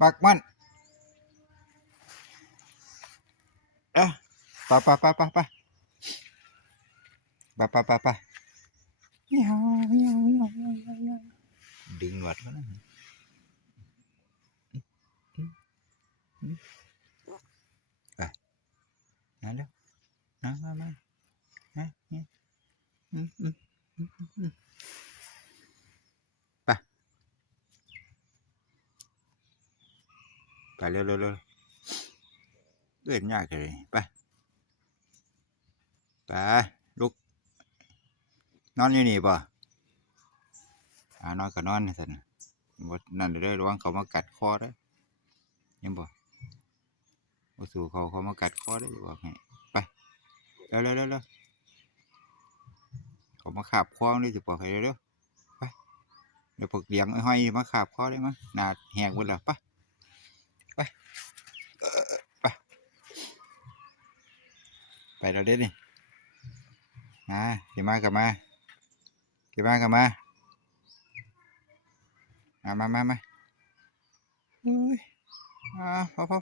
ปักมันไปไปไปไปไปไปไปไปไปเมียวเมียวเมียวเมียวเมียวเมียวดึงหนวดแล้วนะไปนั่นแล้วมามามานี่ไปไปเร็วเร็วเร็วเลื่อนยากเลยไปไปลุกนอนอยู่นี่ป่ะนอนก็นอนนี่สินะบดนั่นเด้อระวังเขามากัดคอได้ยังบ่บ่สู่เขามากัดคอได้บอกให้ไปเร็วเร็วเร็วเร็วเขามาขาบคอได้สิบอกให้เร็วเร็วไปเดี๋ยวพวกเลี้ยงห้อยมาขาบคอได้มั้ยหน้าแหกหมดแล้วไปไปไปไปเราเด้นี่ขี่มากับมาขี่มากับมามาอุ้ยพอ